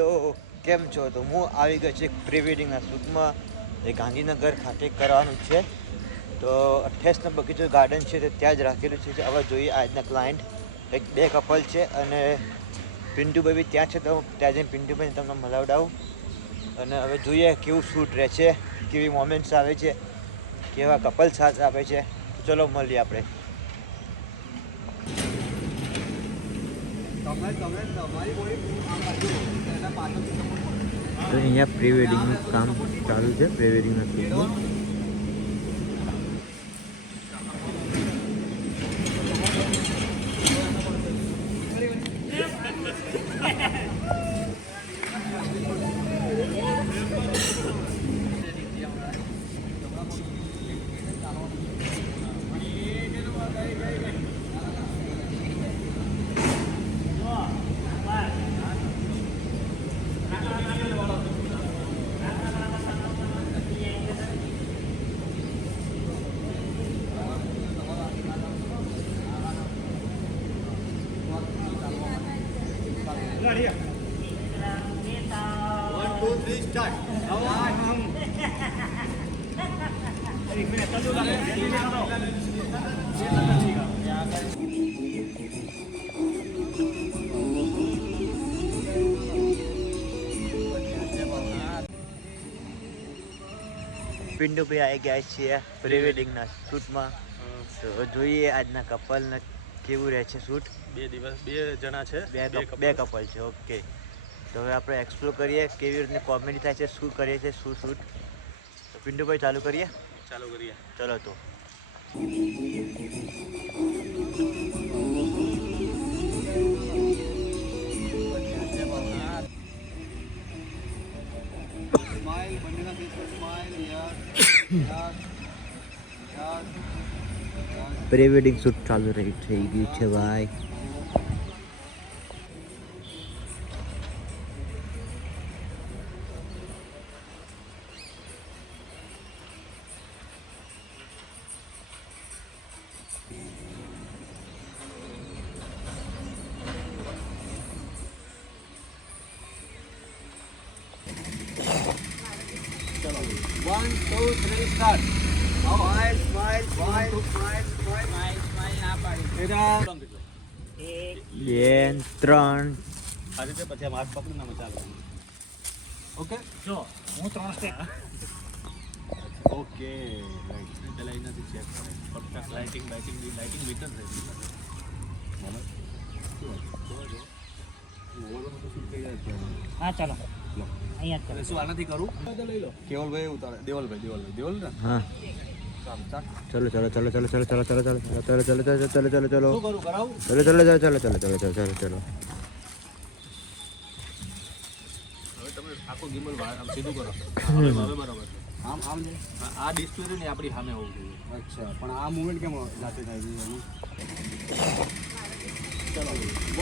તો કેમ છો? તો હું આવી ગયો છું પ્રી વેડિંગના શૂટમાં. એ ગાંધીનગર ખાતે કરવાનું છે. તો 28 નંબર બગીચો ગાર્ડન છે તે ત્યાં જ રાખેલું છે. હવે જોઈએ આજના ક્લાયન્ટ બે કપલ છે અને પિન્ટુભાઈ બી ત્યાં છે. તો ત્યાં જઈને પિન્ટુભાઈને તમને મળાવડાવું અને હવે જોઈએ કેવું શૂટ રહે છે, કેવી મોમેન્ટ્સ આવે છે, કેવા કપલ સાથ આપે છે. તો ચલો મળીએ આપણે. તો અહીંયા પ્રી વેડિંગનું કામ ચાલુ છે. પ્રી વેડિંગના શૂટનું પિન્ટુભાઈ આવી ગયા છીએ પ્રી વેડિંગના શૂટમાં. તો જોઈએ આજના કપલને કેવું રહે છે શૂટ. બે જણા છે, બે કપલ છે. ઓકે, તો હવે આપણે એક્સપ્લોર કરીએ કેવી રીતે કોમેડી થાય છે, શું કરીએ છીએ, શું શૂટ. તો પિન્ટુભાઈ ચાલુ કરીએ. ચલો તો પ્રી વેડિંગ શૂટ ચાલુ થઈ ગયું છે ભાઈ. चलो 1 2 3 start. Smile smile smile smile smile smile ना पाડી બેટા 2 3 આ રીતે પછી માર્ક પકડીને અમે ચાલુ. ઓકે જો હું 3 સ્ટેપ ઓકે રાઈટ પેલા એનાથી ચેક કરે ફક્ત લાઇટિંગ મીટર રહે હા ચાલો અહીંયા ચાલો શું આનાથી કરું લઈ લો. કેવલભાઈ ઉતારે. દેવલ ને. હા ચલો ચલો ચલો ચલો ચલો ચલો ચલો ચલો ચલો ચલો ચલો ચલો ચલો ચલો શું કરું કરાવું? ચલો ચલો ચલો ચલો ચલો ચલો ચલો ચલો ચલો. હવે તમે આખો ગિમ્બલ આમ સીધું કરો. હવે બરાબર. આમ ને આ ડિસ્પ્લે ને આપણી સામે હોવું જોઈએ. અચ્છા, પણ આ મૂવમેન્ટ કેમ જાતે થાય છે એનું? ચલો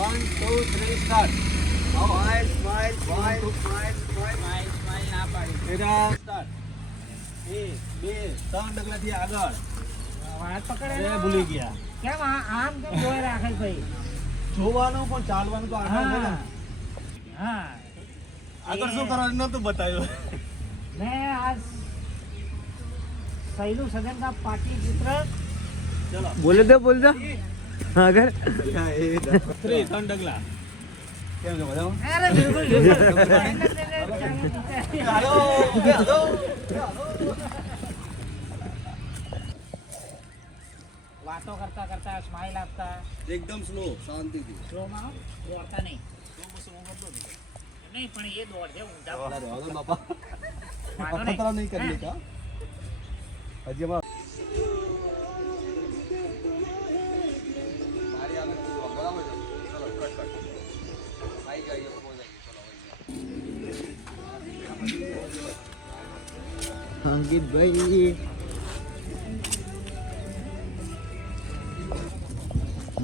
1 2 3 start. Smile smile smile smile smile smile ના પાડી બેટા સ્ટાર્ટ. 1 2 3 ડગલાથી આગળ. વાત પકડે અરે ભૂલી ગયા. કેમ આમ કેમ જોઈ રાખે છે ભાઈ? જોવાનું પણ ચાલવાનું તો આગળ છે ને. હા આગળ શું કરવાનું નતું બતાવ્યું. મેં આજ સહેલું સજન का पार्टी चित्र ચલો બોલે દો આગળ 3 ડગલા. કેમ છે મજામાં? अरे बिल्कुल હાલો હાલો વાતો કરતા કરતા સ્માઈલ આપતા એકદમ સ્લો શાંતિથી. સ્લોમાં દોડતા નહીં નહીં પણ એ દોડ છે ઊંધા બાપા વાંધો નહીં. ખતરા નહીં કરને કા હજી અમાર મારી આગળ બરાબર છે. ચલો કટ આઈ જઈએ પહોંચ જઈએ. ચલો અંકિતભાઈ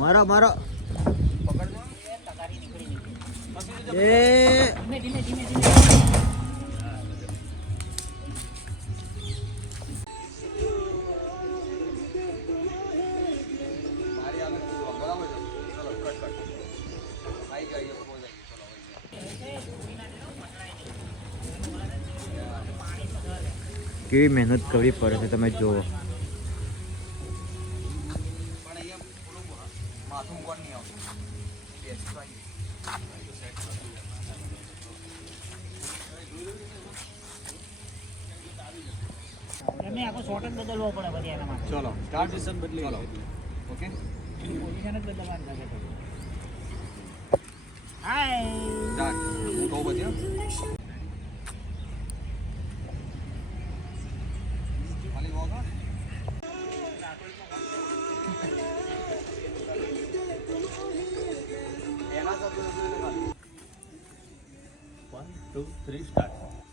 મારો મારો તગારી નીકળી એ ધીમે ધીમે ધીમે ધીમે મારી આગળ બરાબર છે. ચલો કટ આઈ જઈએ પહોંચ જઈએ. ચલો કેવી મહેનત કરવી પડે છે તમે જુઓ. પણ અહીંયા થોડું માથું કોણ નહીં આવતું. એમને આખો શોર્ટ જ બદલવો પડે પછી એના માટે ચલો સ્ટાર્ટ પોઝિશન બદલી ચલો ઓકે પોઝિશન જ બદલવાની থাকে હાય સ્ટાર્ટ હું કહું પછી હો. ખાલી વોક હા. એના સાથે 1 2 3 સ્ટાર્ટ